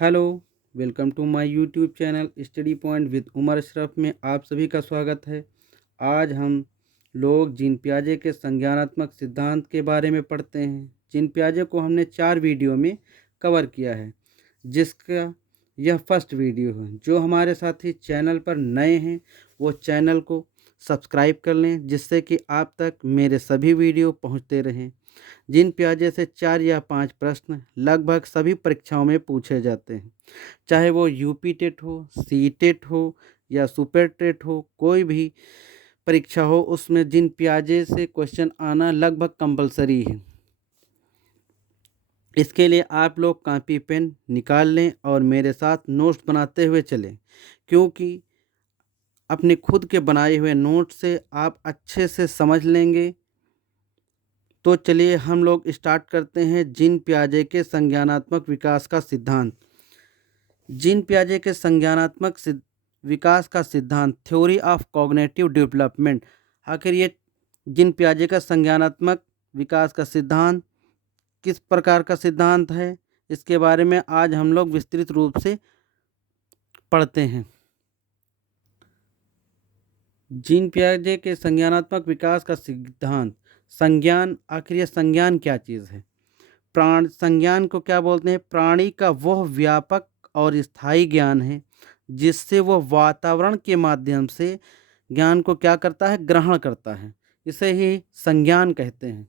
Hello, welcome to my YouTube channel study point with Umar Ashraf में आप सभी का स्वागत है। आज हम लोग जीन पियाजे के संज्ञानात्मक सिद्धांत के बारे में पढ़ते हैं। जीन पियाजे को हमने 4 वीडियो में कवर किया है, जिसका यह फर्स्ट वीडियो है। जो हमारे साथी चैनल पर नए हैं वो चैनल को सब्सक्राइब कर लें, जिससे कि आप तक मेरे सभी वीडियो पहुंचते रहें। जीन पियाजे से 4 या 5 प्रश्न लगभग सभी परीक्षाओं में पूछे जाते हैं, चाहे वो यूपी टेट हो, सी टेट हो या सुपर टेट हो। कोई भी परीक्षा हो, उसमें जीन पियाजे से क्वेश्चन आना लगभग कंपलसरी है। इसके लिए आप लोग कॉपी पेन निकाल लें और मेरे साथ नोट्स बनाते हुए चलें, क्योंकि अपने खुद के बनाए हुए नोट से आप अच्छे से समझ लेंगे। तो चलिए हम लोग स्टार्ट करते हैं जीन पियाजे के संज्ञानात्मक विकास का सिद्धांत। जीन पियाजे के संज्ञानात्मक विकास का सिद्धांत, थ्योरी ऑफ कॉग्निटिव डेवलपमेंट। आखिर ये जीन पियाजे का संज्ञानात्मक विकास का सिद्धांत किस प्रकार का सिद्धांत है, इसके बारे में आज हम लोग विस्तृत रूप से पढ़ते हैं। जीन पियाजे के संज्ञानात्मक विकास का सिद्धांत। संज्ञान, आखिर ये संज्ञान क्या चीज़ है? संज्ञान को क्या बोलते हैं? प्राणी का वह व्यापक और स्थायी ज्ञान है जिससे वह वातावरण के माध्यम से ज्ञान को क्या करता है? ग्रहण करता है। इसे ही संज्ञान कहते हैं।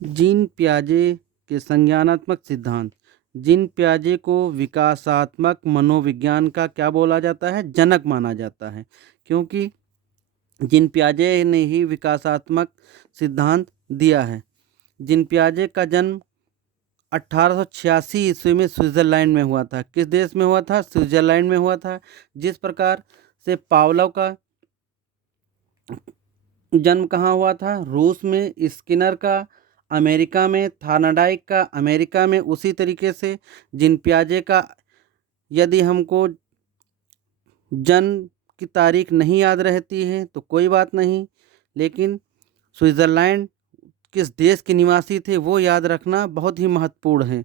जीन पियाजे के संज्ञानात्मक सिद्धांत। जीन पियाजे को विकासात्मक मनोविज्ञान का क्या बोला जाता है? जनक माना जाता है, क्योंकि जीन पियाजे ने ही विकासात्मक सिद्धांत दिया है। जीन पियाजे का जन्म 1886 ईस्वी में स्विट्ज़रलैंड में हुआ था। किस देश में हुआ था? स्विट्ज़रलैंड में हुआ था। जिस प्रकार से पावलोव का जन्म कहाँ हुआ था? रूस में। स्किनर का अमेरिका में, थार्नडाइक का अमेरिका में। उसी तरीके से जीन पियाजे का, यदि हमको जन्म की तारीख नहीं याद रहती है तो कोई बात नहीं, लेकिन स्विट्ज़रलैंड किस देश के निवासी थे वो याद रखना बहुत ही महत्वपूर्ण है।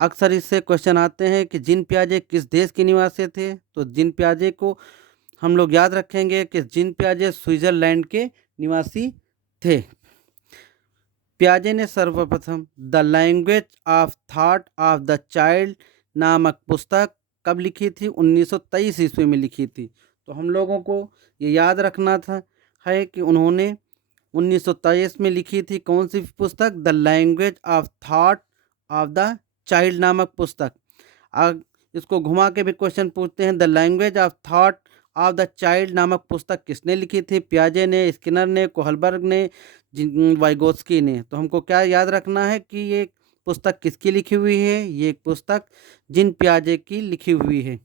अक्सर इससे क्वेश्चन आते हैं कि जीन पियाजे किस देश के निवासी थे, तो जीन पियाजे को हम लोग याद रखेंगे कि जीन पियाजे स्विट्ज़रलैंड के निवासी थे। पियाजे ने सर्वप्रथम the language of thought of the child नामक पुस्तक कब लिखी थी? 1923 ईस्वी में लिखी थी। तो हम लोगों को ये याद रखना था है कि उन्होंने 1923 में लिखी थी कौन सी पुस्तक? The language of thought of the child नामक पुस्तक। इसको घुमा के भी क्वेश्चन पूछते हैं, the language of thought of the child नामक पुस्तक किसने लिखी थी? पियाजे ने, स्किनर ने, कोहलबर्ग ने, वाइगोत्स्की ने। तो हमको क्या याद रखना है कि ये पुस्तक किसकी लिखी हुई है? ये पुस्तक जीन पियाजे की लिखी हुई है।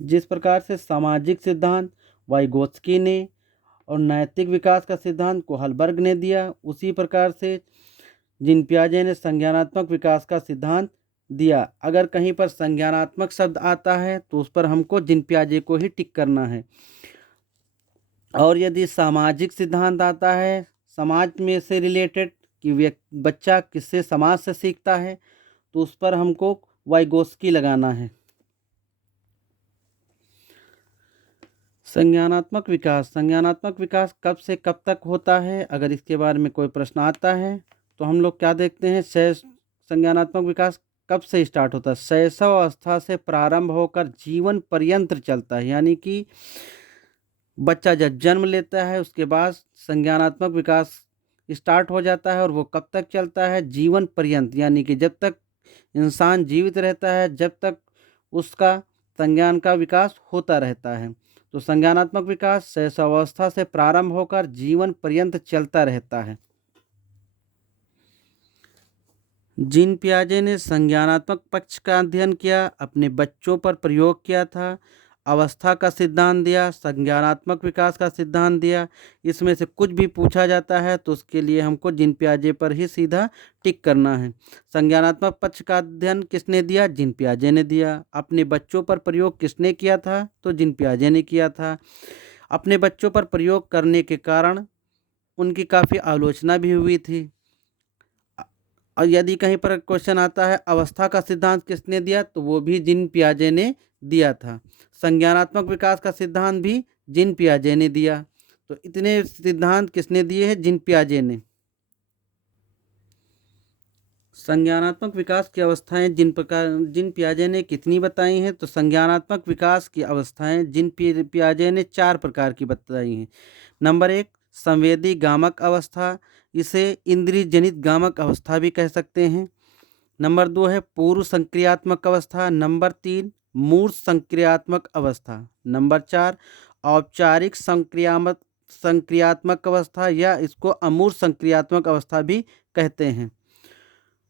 जिस प्रकार से सामाजिक सिद्धांत वाइगोत्स्की ने और नैतिक विकास का सिद्धांत कोहलबर्ग ने दिया, उसी प्रकार से जीन पियाजे ने संज्ञानात्मक विकास का सिद्धांत दिया। अगर कहीं पर संज्ञानात्मक शब्द आता है तो उस पर हमको जीन पियाजे को ही टिक करना है, और यदि सामाजिक सिद्धांत आता है, समाज में से रिलेटेड कि बच्चा किससे, समाज से सीखता है, तो उस पर हमको वाइगोत्स्की लगाना है। संज्ञानात्मक विकास कब से कब तक होता है? अगर इसके बारे में कोई प्रश्न आता है तो हम लोग क्या देखते हैं, संज्ञानात्मक विकास कब से स्टार्ट होता है? शैशव अवस्था से प्रारंभ होकर जीवन पर्यंत चलता है। यानी कि बच्चा जब जन्म लेता है उसके बाद संज्ञानात्मक विकास स्टार्ट हो जाता है, और वो कब तक चलता है? जीवन पर्यंत, यानी कि जब तक इंसान जीवित रहता है, जब तक उसका संज्ञान का विकास होता रहता है। तो संज्ञानात्मक विकास शैशवावस्था से प्रारंभ होकर जीवन पर्यंत चलता रहता है। जीन पियाजे ने संज्ञानात्मक पक्ष का अध्ययन किया, अपने बच्चों पर प्रयोग किया था, अवस्था का सिद्धांत दिया, संज्ञानात्मक विकास का सिद्धांत दिया। इसमें से कुछ भी पूछा जाता है तो उसके लिए हमको जीन पियाजे पर ही सीधा टिक करना है। संज्ञानात्मक पक्ष का अध्ययन किसने दिया? जीन पियाजे ने दिया। अपने बच्चों पर प्रयोग किसने किया था? तो जीन पियाजे ने किया था। अपने बच्चों पर प्रयोग करने के कारण उनकी काफ़ी आलोचना भी हुई थी। और यदि कहीं पर क्वेश्चन आता है अवस्था का सिद्धांत किसने दिया, तो वो भी जीन पियाजे ने दिया था। संज्ञानात्मक विकास का सिद्धांत भी जीन पियाजे ने दिया। तो इतने सिद्धांत किसने दिए हैं? जीन पियाजे ने। संज्ञानात्मक विकास की अवस्थाएं जीन पियाजे ने कितनी बताई हैं? तो संज्ञानात्मक विकास की अवस्थाएं जीन पियाजे ने 4 प्रकार की बताई हैं। नंबर 1 संवेदी गामक अवस्था, इसे इंद्रिय जनित गामक अवस्था भी कह सकते हैं। नंबर 2 है पूर्व संक्रियात्मक अवस्था। नंबर 3 मूर्त संक्रियात्मक अवस्था। नंबर 4 औपचारिक संक्रियात्मक अवस्था, या इसको अमूर्त संक्रियात्मक अवस्था भी कहते हैं।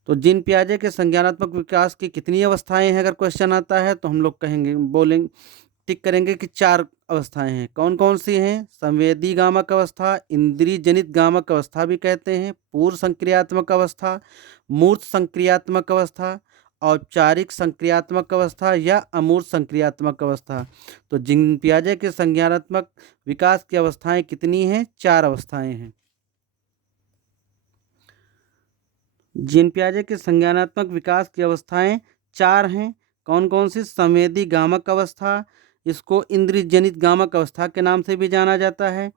तो जीन पियाजे के संज्ञानात्मक विकास की कितनी अवस्थाएं हैं? अगर क्वेश्चन आता है तो हम लोग कहेंगे, बोलेंगे, टिक करेंगे कि 4 अवस्थाएं हैं। कौन कौन सी हैं? संवेदी गामक अवस्था, इंद्रिय जनित गामक अवस्था भी कहते हैं, पूर्व संक्रियात्मक अवस्था, मूर्त संक्रियात्मक अवस्था, औपचारिक संक्रियात्मक अवस्था, या अमूर्त संक्रियात्मक अवस्था। तो जीन पियाजे के संज्ञानात्मक विकास की अवस्थाएं कितनी हैं? 4 अवस्थाएं हैं। जीन पियाजे के संज्ञानात्मक विकास की अवस्थाएं 4 हैं। कौन कौन सी? संवेदी गामक अवस्था, इसको इंद्रिय जनित गामक अवस्था के नाम से भी जाना जाता है।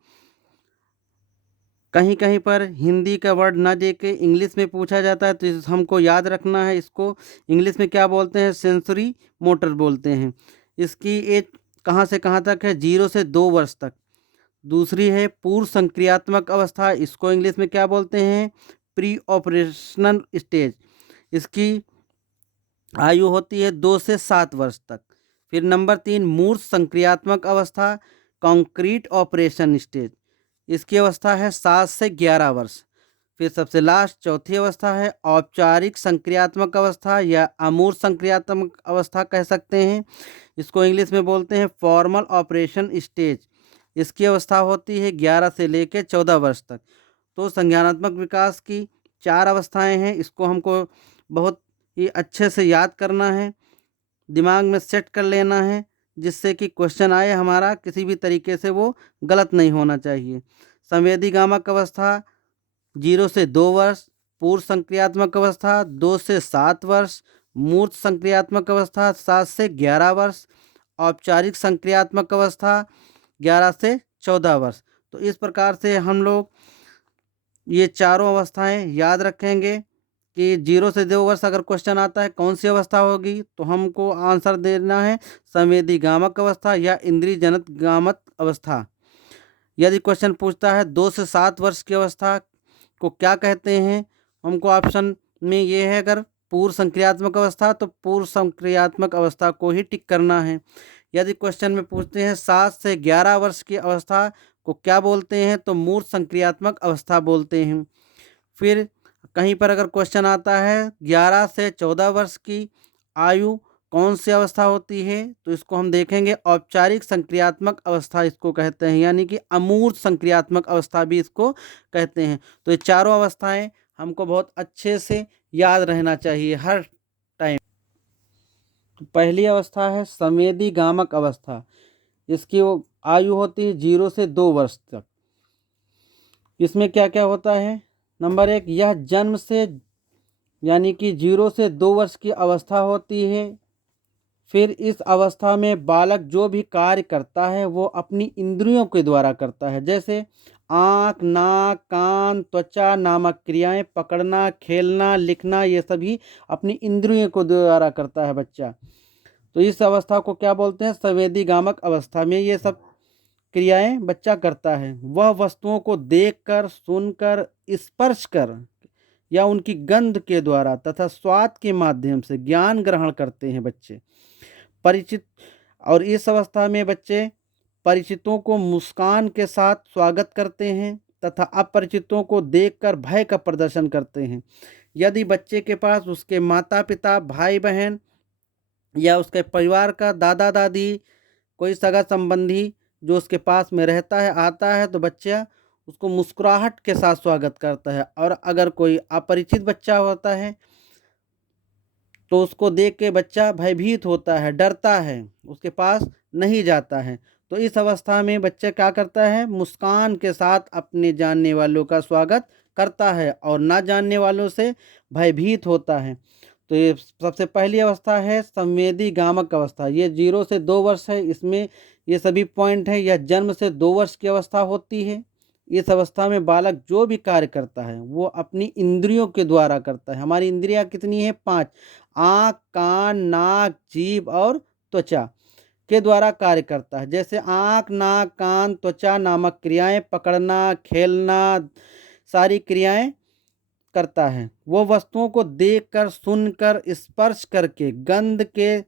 कहीं कहीं पर हिंदी का वर्ड ना दे के इंग्लिश में पूछा जाता है, तो हमको याद रखना है, इसको इंग्लिश में क्या बोलते हैं? सेंसरी मोटर बोलते हैं। इसकी एज कहाँ से कहाँ तक है? 0 से 2 वर्ष तक। दूसरी है पूर्व संक्रियात्मक अवस्था, इसको इंग्लिश में क्या बोलते हैं? Pre operational stage. इसकी आयु होती है 2 से 7 वर्ष तक। फिर नंबर 3 मूर्त संक्रियात्मक अवस्था, कॉन्क्रीट ऑपरेशन स्टेज, इसकी अवस्था है 7 से 11 वर्ष। फिर सबसे लास्ट चौथी अवस्था है औपचारिक संक्रियात्मक अवस्था, या अमूर्त संक्रियात्मक अवस्था कह सकते हैं। इसको इंग्लिश में बोलते हैं फॉर्मल ऑपरेशन स्टेज। इसकी अवस्था होती है 11 से लेकर 14 वर्ष तक। तो संज्ञानात्मक विकास की 4 अवस्थाएं हैं। इसको हमको बहुत ही अच्छे से याद करना है, दिमाग में सेट कर लेना है, जिससे कि क्वेश्चन आए हमारा किसी भी तरीके से वो गलत नहीं होना चाहिए। संवेदी गामक अवस्था 0 से 2 वर्ष, पूर्व संक्रियात्मक अवस्था 2 से 7 वर्ष, मूर्त संक्रियात्मक अवस्था 7 से 11 वर्ष, औपचारिक संक्रियात्मक अवस्था 11 से 14 वर्ष। तो इस प्रकार से हम लोग ये चारों अवस्थाएं याद रखेंगे कि 0 से 2 वर्ष अगर क्वेश्चन आता है कौन सी अवस्था होगी, तो हमको आंसर देना है संवेदी गामक अवस्था या इंद्रिय जनित गामक अवस्था। यदि क्वेश्चन पूछता है 2 से 7 वर्ष की अवस्था को क्या कहते हैं, हमको ऑप्शन में ये है, अगर पूर्व संक्रियात्मक अवस्था तो पूर्व संक्रियात्मक अवस्था को ही टिक करना है। यदि क्वेश्चन में पूछते हैं 7 से 11 वर्ष की अवस्था को क्या बोलते हैं, तो मूर्त संक्रियात्मक अवस्था बोलते हैं। फिर कहीं पर अगर क्वेश्चन आता है 11 से 14 वर्ष की आयु कौन सी अवस्था होती है, तो इसको हम देखेंगे औपचारिक संक्रियात्मक अवस्था इसको कहते हैं, यानी कि अमूर्त संक्रियात्मक अवस्था भी इसको कहते हैं। तो ये चारों अवस्थाएं हमको बहुत अच्छे से याद रहना चाहिए हर टाइम। तो पहली अवस्था है संवेदी गामक अवस्था, इसकी वो आयु होती है 0 से 2 वर्ष तक। इसमें क्या क्या होता है? नंबर 1, यह जन्म से यानी कि 0 से 2 वर्ष की अवस्था होती है। फिर इस अवस्था में बालक जो भी कार्य करता है वो अपनी इंद्रियों के द्वारा करता है, जैसे आँख, नाक, कान, त्वचा नामक क्रियाएं, पकड़ना, खेलना, लिखना, ये सभी अपनी इंद्रियों को द्वारा करता है बच्चा। तो इस अवस्था को क्या बोलते हैं? संवेदी गामक अवस्था में ये सब क्रियाएं बच्चा करता है। वह वस्तुओं को देखकर, सुनकर, स्पर्श कर या उनकी गंध के द्वारा तथा स्वाद के माध्यम से ज्ञान ग्रहण करते हैं बच्चे। परिचित और इस अवस्था में बच्चे परिचितों को मुस्कान के साथ स्वागत करते हैं तथा अपरिचितों को देखकर भय का प्रदर्शन करते हैं। यदि बच्चे के पास उसके माता पिता, भाई बहन या उसके परिवार का दादा दादी, कोई सगा संबंधी जो उसके पास में रहता है, आता है, तो बच्चा उसको मुस्कुराहट के साथ स्वागत करता है। और अगर कोई अपरिचित बच्चा होता है तो उसको देख के बच्चा भयभीत होता है, डरता है, उसके पास नहीं जाता है। तो इस अवस्था में बच्चा क्या करता है? मुस्कान के साथ अपने जानने वालों का स्वागत करता है और ना जानने वालों से भयभीत होता है। तो ये सबसे पहली अवस्था है संवेदी गामक अवस्था, ये 0 से 2 वर्ष है। इसमें ये सभी पॉइंट हैं। यह जन्म से 2 वर्ष की अवस्था होती है। इस अवस्था में बालक जो भी कार्य करता है वो अपनी इंद्रियों के द्वारा करता है। हमारी इंद्रियां कितनी है? 5। आँख, कान, नाक, जीभ और त्वचा के द्वारा कार्य करता है। जैसे आँख, नाक, कान, त्वचा नामक क्रियाएं पकड़ना, खेलना, सारी क्रियाएं करता है। वो वस्तुओं को देखकर, सुनकर, स्पर्श करके, गंध के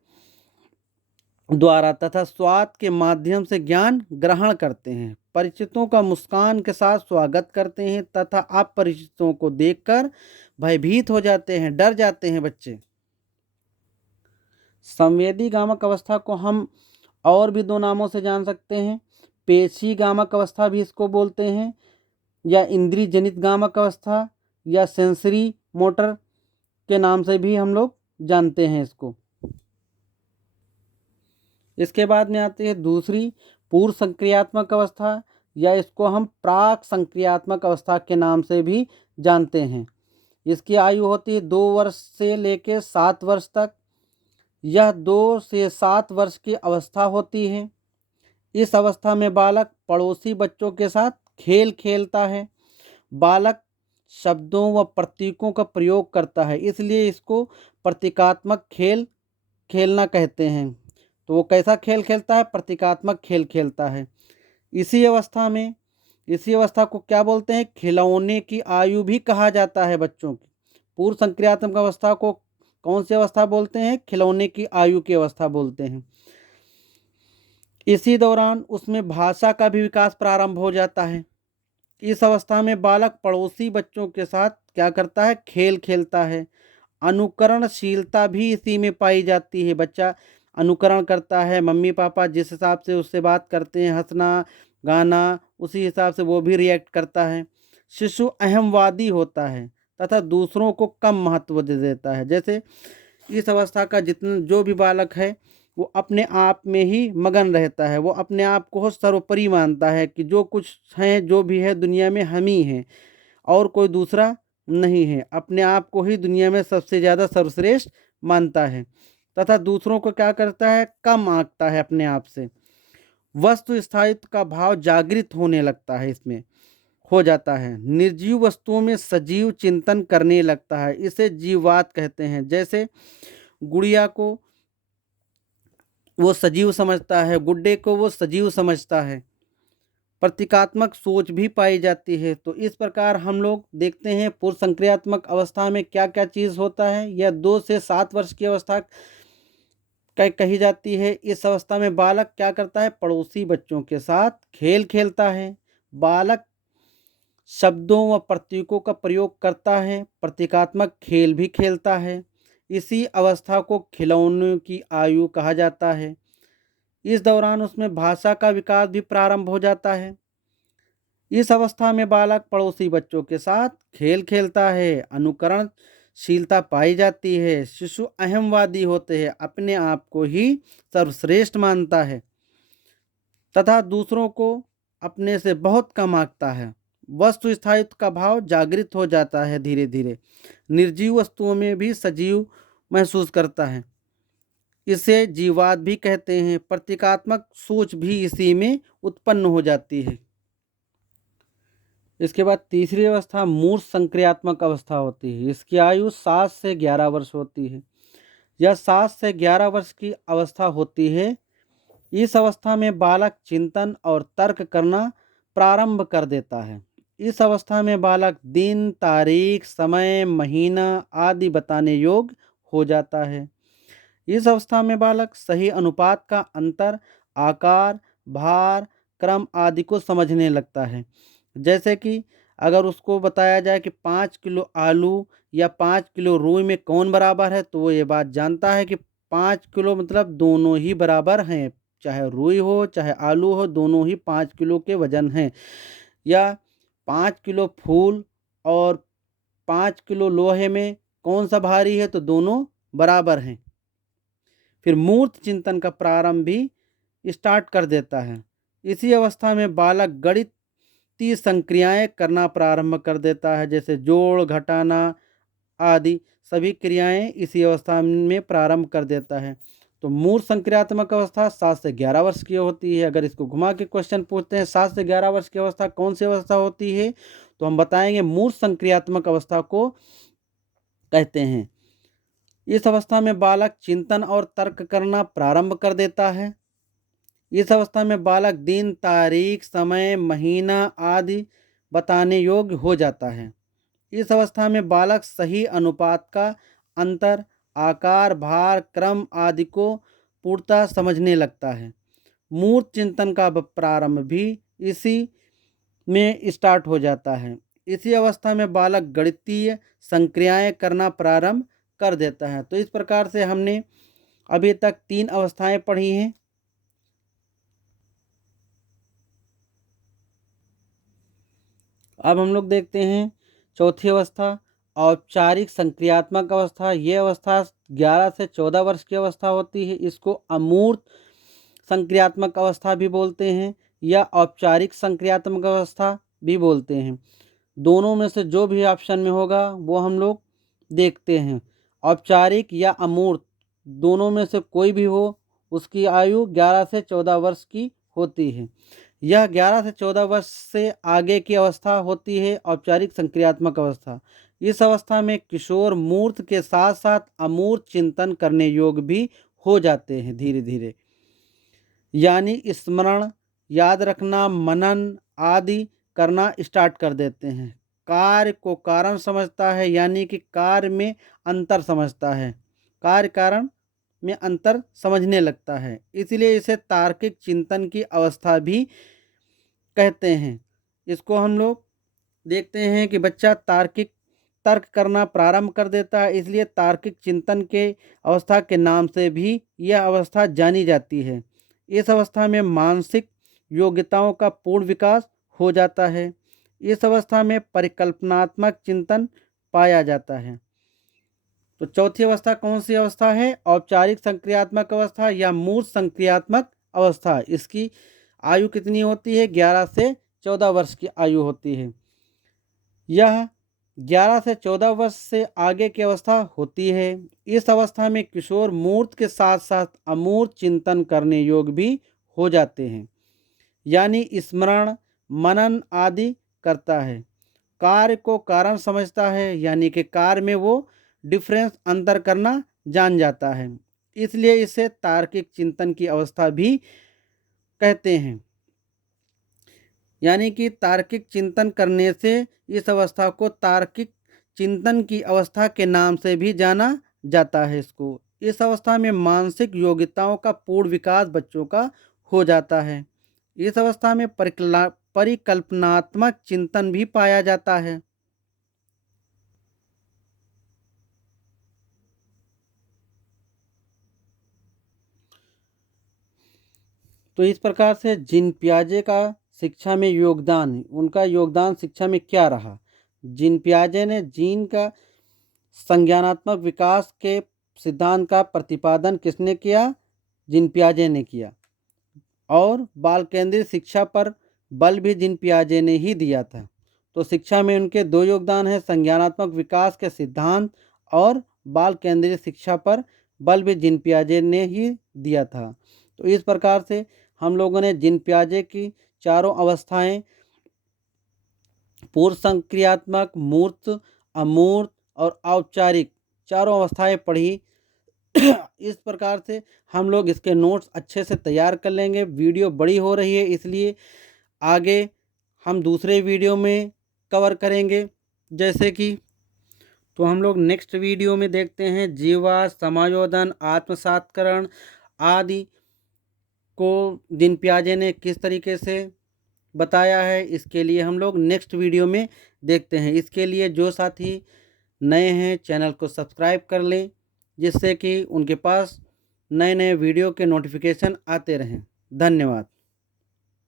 द्वारा तथा स्वाद के माध्यम से ज्ञान ग्रहण करते हैं। परिचितों का मुस्कान के साथ स्वागत करते हैं तथा अपरिचितों को देखकर भयभीत हो जाते हैं, डर जाते हैं बच्चे। संवेदी गामक अवस्था को हम और भी 2 नामों से जान सकते हैं। पेशी गामक अवस्था भी इसको बोलते हैं, या इंद्रिय जनित गामक अवस्था, या सेंसरी मोटर के नाम से भी हम लोग जानते हैं इसको। इसके बाद में आती है दूसरी पूर्व संक्रियात्मक अवस्था, या इसको हम प्राक संक्रियात्मक अवस्था के नाम से भी जानते हैं। इसकी आयु होती है 2 वर्ष से लेकर 7 वर्ष तक। यह 2 से 7 वर्ष की अवस्था होती है। इस अवस्था में बालक पड़ोसी बच्चों के साथ खेल खेलता है। बालक शब्दों व प्रतीकों का प्रयोग करता है, इसलिए इसको प्रतीकात्मक खेल खेलना कहते हैं। तो वो कैसा खेल खेलता है? प्रतीकात्मक खेल खेलता है। इसी अवस्था को क्या बोलते हैं? खिलौने की आयु भी कहा जाता है बच्चों की। पूर्व संक्रियात्मक अवस्था को कौन सी अवस्था बोलते हैं? खिलौने की आयु की अवस्था बोलते हैं। इसी दौरान उसमें भाषा का भी विकास प्रारंभ हो जाता है। इस अवस्था में बालक पड़ोसी बच्चों के साथ क्या करता है? खेल खेलता है। अनुकरणशीलता भी इसी में पाई जाती है। बच्चा अनुकरण करता है, मम्मी पापा जिस हिसाब से उससे बात करते हैं, हंसना, गाना, उसी हिसाब से वो भी रिएक्ट करता है। शिशु अहमवादी होता है तथा दूसरों को कम महत्व दे देता है। जैसे इस अवस्था का जितना जो भी बालक है वो अपने आप में ही मगन रहता है। वो अपने आप को सर्वोपरि मानता है कि जो कुछ है, जो भी है दुनिया में हम ही हैं और कोई दूसरा नहीं है। अपने आप को ही दुनिया में सबसे ज़्यादा सर्वश्रेष्ठ मानता है तथा दूसरों को क्या करता है? कम आंकता है अपने आप से। वस्तु स्थायित्व का भाव जागृत होने लगता है, इसमें हो जाता है। निर्जीव वस्तुओं में सजीव चिंतन करने लगता है, इसे जीववाद कहते हैं। जैसे गुड़िया को वो सजीव समझता है, गुड्डे को वो सजीव समझता है। प्रतीकात्मक सोच भी पाई जाती है। तो इस प्रकार हम लोग देखते हैं पूर्व संक्रियात्मक अवस्था में क्या क्या चीज़ होता है। यह 2 से 7 वर्ष की अवस्था कही जाती है। इस अवस्था में बालक क्या करता है? पड़ोसी बच्चों के साथ खेल खेलता है। बालक शब्दों व प्रतीकों का प्रयोग करता है, प्रतीकात्मक खेल भी खेलता है। इसी अवस्था को खिलौनों की आयु कहा जाता है। इस दौरान उसमें भाषा का विकास भी प्रारंभ हो जाता है। इस अवस्था में बालक पड़ोसी बच्चों के साथ खेल खेलता है, अनुकरणशीलता पाई जाती है। शिशु अहमवादी होते हैं, अपने आप को ही सर्वश्रेष्ठ मानता है तथा दूसरों को अपने से बहुत कम आंकता है। वस्तु स्थायित्व का भाव जागृत हो जाता है धीरे धीरे। निर्जीव वस्तुओं में भी सजीव महसूस करता है, इसे जीववाद भी कहते हैं। प्रतीकात्मक सोच भी इसी में उत्पन्न हो जाती है। इसके बाद तीसरी अवस्था मूर्त संक्रियात्मक अवस्था होती है। इसकी आयु 7 से 11 वर्ष होती है। यह 7 से 11 वर्ष की अवस्था होती है। इस अवस्था में बालक चिंतन और तर्क करना प्रारंभ कर देता है। इस अवस्था में बालक दिन, तारीख, समय, महीना आदि बताने योग्य हो जाता है। इस अवस्था में बालक सही अनुपात का अंतर, आकार, भार, क्रम आदि को समझने लगता है। जैसे कि अगर उसको बताया जाए कि 5 किलो आलू या 5 किलो रुई में कौन बराबर है, तो वो ये बात जानता है कि 5 किलो मतलब दोनों ही बराबर हैं। चाहे रुई हो चाहे आलू हो, दोनों ही 5 किलो के वजन हैं। या 5 किलो फूल और 5 किलो लोहे में कौन सा भारी है, तो दोनों बराबर हैं। फिर मूर्त चिंतन का प्रारंभ भी स्टार्ट कर देता है। इसी अवस्था में बालक गणितीय संक्रियाएं करना प्रारंभ कर देता है, जैसे जोड़, घटाना आदि सभी क्रियाएं इसी अवस्था में प्रारंभ कर देता है। तो मूर्त संक्रियात्मक अवस्था 7 से 11 वर्ष की होती है। अगर इसको घुमा के क्वेश्चन पूछते हैं 7 से 11 वर्ष की अवस्था कौन सी अवस्था होती है, तो हम बताएंगे मूर्त संक्रियात्मक अवस्था को कहते हैं। इस अवस्था में बालक चिंतन और तर्क करना प्रारंभ कर देता है। इस अवस्था में बालक दिन, तारीख, समय, महीना आदि बताने योग्य हो जाता है। इस अवस्था में बालक सही अनुपात का अंतर, आकार, भार, क्रम आदि को पूर्णतः समझने लगता है। मूर्त चिंतन का प्रारंभ भी इसी में स्टार्ट हो जाता है। इसी अवस्था में बालक गणितीय संक्रियाएं करना प्रारंभ कर देता है। तो इस प्रकार से हमने अभी तक 3 अवस्थाएं पढ़ी हैं। अब हम लोग देखते हैं चौथी अवस्था, औपचारिक संक्रियात्मक अवस्था। ये अवस्था 11 से 14 वर्ष की अवस्था होती है। इसको अमूर्त संक्रियात्मक अवस्था भी बोलते हैं या औपचारिक संक्रियात्मक अवस्था भी बोलते हैं। दोनों में से जो भी ऑप्शन में होगा वो हम लोग देखते हैं। औपचारिक या अमूर्त दोनों में से कोई भी हो, उसकी आयु 11 से 14 वर्ष की होती है। यह 11 से 14 वर्ष से आगे की अवस्था होती है औपचारिक संक्रियात्मक अवस्था। इस अवस्था में किशोर मूर्त के साथ साथ अमूर्त चिंतन करने योग्य भी हो जाते हैं धीरे धीरे, यानी स्मरण, याद रखना, मनन आदि करना स्टार्ट कर देते हैं। कार्य को कारण समझता है, यानी कि कार्य में अंतर समझता है, कार्य कारण में अंतर समझने लगता है। इसलिए इसे तार्किक चिंतन की अवस्था भी कहते हैं। इसको हम लोग देखते हैं कि बच्चा तार्किक तर्क करना प्रारंभ कर देता है, इसलिए तार्किक चिंतन के अवस्था के नाम से भी यह अवस्था जानी जाती है। इस अवस्था में मानसिक योग्यताओं का पूर्ण विकास हो जाता है। इस अवस्था में परिकल्पनात्मक चिंतन पाया जाता है। तो चौथी अवस्था कौन सी अवस्था है? औपचारिक संक्रियात्मक अवस्था या मूर्त संक्रियात्मक अवस्था। इसकी आयु कितनी होती है? 11 से 14 वर्ष की आयु होती है। यह 11 से 14 वर्ष से आगे की अवस्था होती है। इस अवस्था में किशोर मूर्त के साथ साथ अमूर्त चिंतन करने योग्य भी हो जाते हैं, यानी स्मरण, मनन आदि करता है। कार्य को कारण समझता है, यानी कि कार्य में वो डिफरेंस अंतर करना जान जाता है। इसलिए इसे तार्किक चिंतन की अवस्था भी कहते हैं, यानी कि तार्किक चिंतन करने से इस अवस्था को तार्किक चिंतन की अवस्था के नाम से भी जाना जाता है। इसको इस अवस्था में मानसिक योग्यताओं का पूर्ण विकास बच्चों का हो जाता है। इस अवस्था में परिकल्पनात्मक चिंतन भी पाया जाता है। तो इस प्रकार से जीन पियाजे का शिक्षा में योगदान, उनका योगदान शिक्षा में क्या रहा? जीन पियाजे ने जीन का संज्ञानात्मक विकास के सिद्धांत का प्रतिपादन किसने किया? जीन पियाजे ने किया। और बाल केंद्रित शिक्षा पर बल भी जीन पियाजे ने ही दिया था। तो शिक्षा में उनके 2 योगदान हैं, संज्ञानात्मक विकास के सिद्धांत और बाल केंद्रित शिक्षा पर बल भी जीन पियाजे ने ही दिया था। तो इस प्रकार से हम लोगों ने जीन पियाजे की चारों अवस्थाएं, पूर्व संक्रियात्मक, मूर्त, अमूर्त और औपचारिक, चारों अवस्थाएं पढ़ी। इस प्रकार से हम लोग इसके नोट्स अच्छे से तैयार कर लेंगे। वीडियो बड़ी हो रही है, इसलिए आगे हम दूसरे वीडियो में कवर करेंगे। जैसे कि तो हम लोग नेक्स्ट वीडियो में देखते हैं जीवा, समायोजन, आत्मसात्करण आदि को जीन पियाजे ने किस तरीके से बताया है। इसके लिए हम लोग नेक्स्ट वीडियो में देखते हैं। इसके लिए जो साथी नए हैं चैनल को सब्सक्राइब कर लें, जिससे कि उनके पास नए नए वीडियो के नोटिफिकेशन आते रहें। धन्यवाद।